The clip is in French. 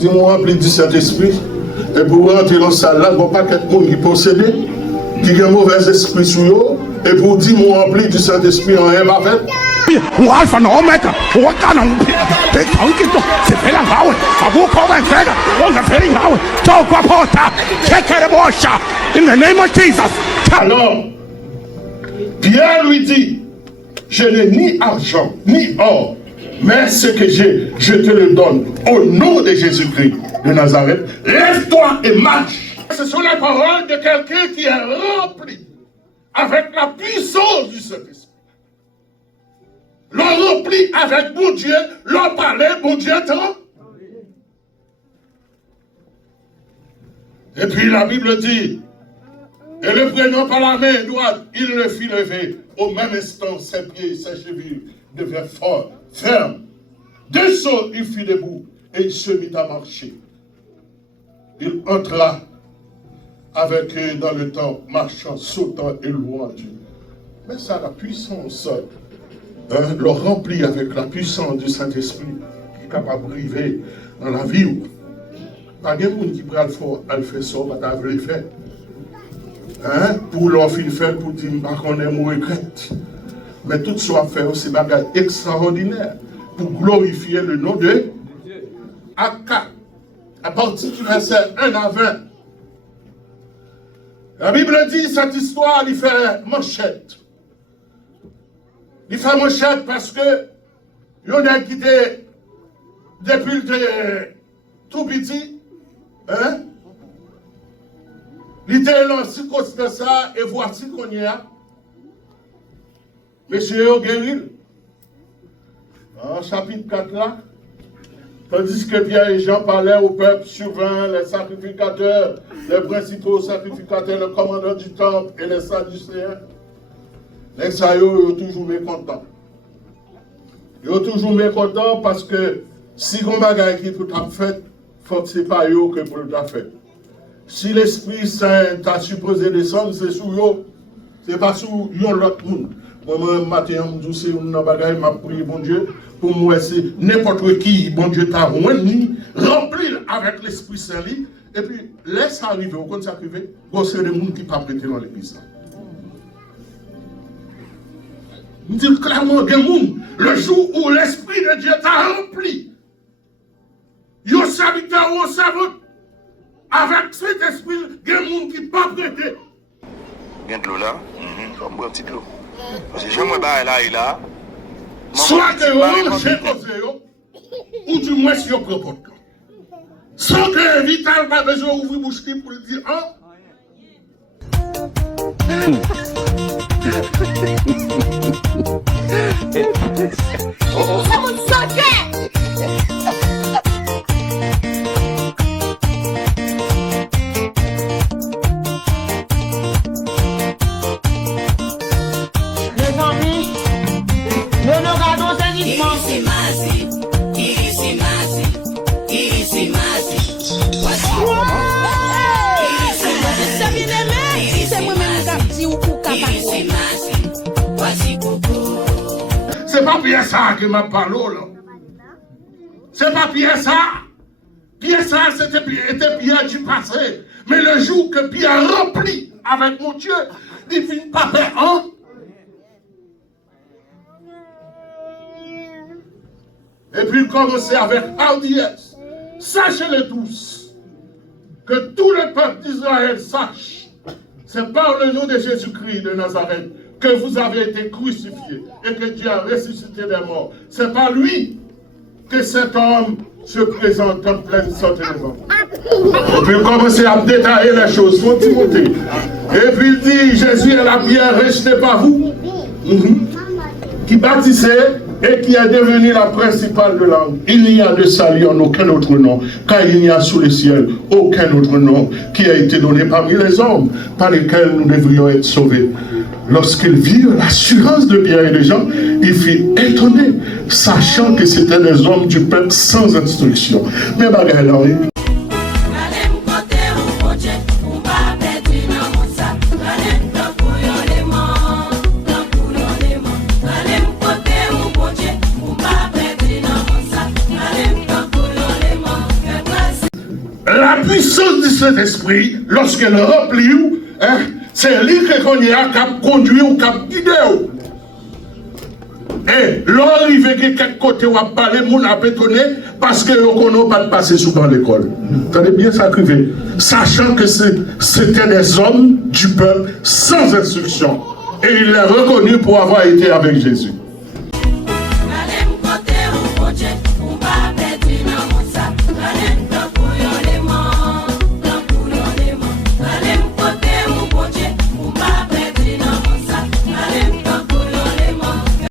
Dis-moi rempli du Saint-Esprit. Et pour rentrer dans ça là, bon pas quelqu'un qui possédé, qui a un mauvais esprit sur eux, et pour dire moi rempli du Saint-Esprit en un avec. O Alfa no Omega, o Kana no Pe Kankito, se pela Gawe, Abu Kova Fega, on the Ferry Gawe, Toko Pota, take care of Osha, in the name of Jesus. Alors, Pierre lui dit, je n'ai ni argent, ni or, mais ce que j'ai, je te le donne au nom de Jésus-Christ de Nazareth. Lève-toi et marche. Ce sont les paroles de quelqu'un qui est rempli avec la puissance du Saint-Esprit. L'on remplit avec mon Dieu, l'on parlait, mon Dieu attend. Et puis la Bible dit, et le prenant par la main droite, il le fit lever. Au même instant, ses pieds et ses chevilles devinrent forts, fermes. Deux sauts, il fut debout et il se mit à marcher. Il entra avec eux dans le temple, marchant, sautant et louant Dieu. Mais ça, la puissance, le rempli avec la puissance du Saint-Esprit, qui est capable de vivre dans la vie. Pas de monde qui prend le fort, elle fait ça, elle veut le faire. Pour leur faire, pour dire qu'on est mon regret. Mais tout ce qu'on fait, c'est un bagage extraordinaire pour glorifier le nom de Dieu. À partir du verset 1 à 20, la Bible dit cette histoire, il fait manchette. Il fait manchette parce que il y en a qui étaient depuis tout petit, il était lancé comme ça et voici qu'on y a. Monsieur Guéril, en chapitre 4 là, tandis que Pierre et Jean parlaient au peuple, survint les sacrificateurs, les principaux sacrificateurs, le commandant du temple et les Sadducéens. Les saillots sont toujours mécontents. Ils sont toujours mécontents parce que si on bagaille qui tout a fait, il faut que ce n'est pas eux que pour le fait. Si l'Esprit Saint t'a supposé descendre, c'est sur eux, ce n'est pas sur l'autre monde. Moi, matin, je dis c'est un bagaille, je prie, bon Dieu, pour moi, c'est n'importe qui, bon Dieu, t'a rempli avec l'Esprit Saint. Et puis, laisse arriver, au compte s'arriver, c'est des gens qui ne peuvent pas prêter dans l'église. Je dis clairement, le jour où l'Esprit de Dieu t'a rempli, yo serviteur ou servante, avec cet esprit, il y a des gens qui ne peuvent pas prêter. Il y a de l'eau là, comme un petit l'eau. Parce que je me bats là et là. Soit que vous mangez ou du moins si vous prenez votre camp. Sans que Vital n'a pas besoin d'ouvrir bouche pour lui dire ah. C'est mon secret. C'est pas Pierre ça qui m'a parlé là. C'est pas Pierre ça. Pierre ça, était Pierre du passé. Mais le jour que Pierre rempli avec mon Dieu, il finit pas faire un. Et puis il commençait avec hardiesse. Sachez-le tous, que tout le peuple d'Israël sache, c'est par le nom de Jésus-Christ de Nazareth que vous avez été crucifiés et que Dieu a ressuscité des morts. C'est par lui que cet homme se présente en pleine santé des hommes. Et puis il commençait à détailler les choses, faut Timothée. Et puis il dit, Jésus est la pierre rejetée par vous, qui bâtissait et qui est devenue la principale de l'âme. Il n'y a de salut en aucun autre nom, car il n'y a sous le ciel aucun autre nom qui a été donné parmi les hommes par lesquels nous devrions être sauvés. Lorsqu'il vit l'assurance de Pierre et de Jean, il fut étonné, sachant que c'étaient des hommes du peuple sans instruction. Mais bagarre là, oui. La puissance du Saint-Esprit, lorsqu'elle remplit, hein, c'est lui qu'on y a qui conduit ou qui guide. Et l'arrivée que quelque côté on va parler, on a bétonné parce que on n'a pas passé souvent l'école. Tenez bien ça crivé. Sachant que c'était des hommes du peuple sans instruction. Et il est reconnu pour avoir été avec Jésus.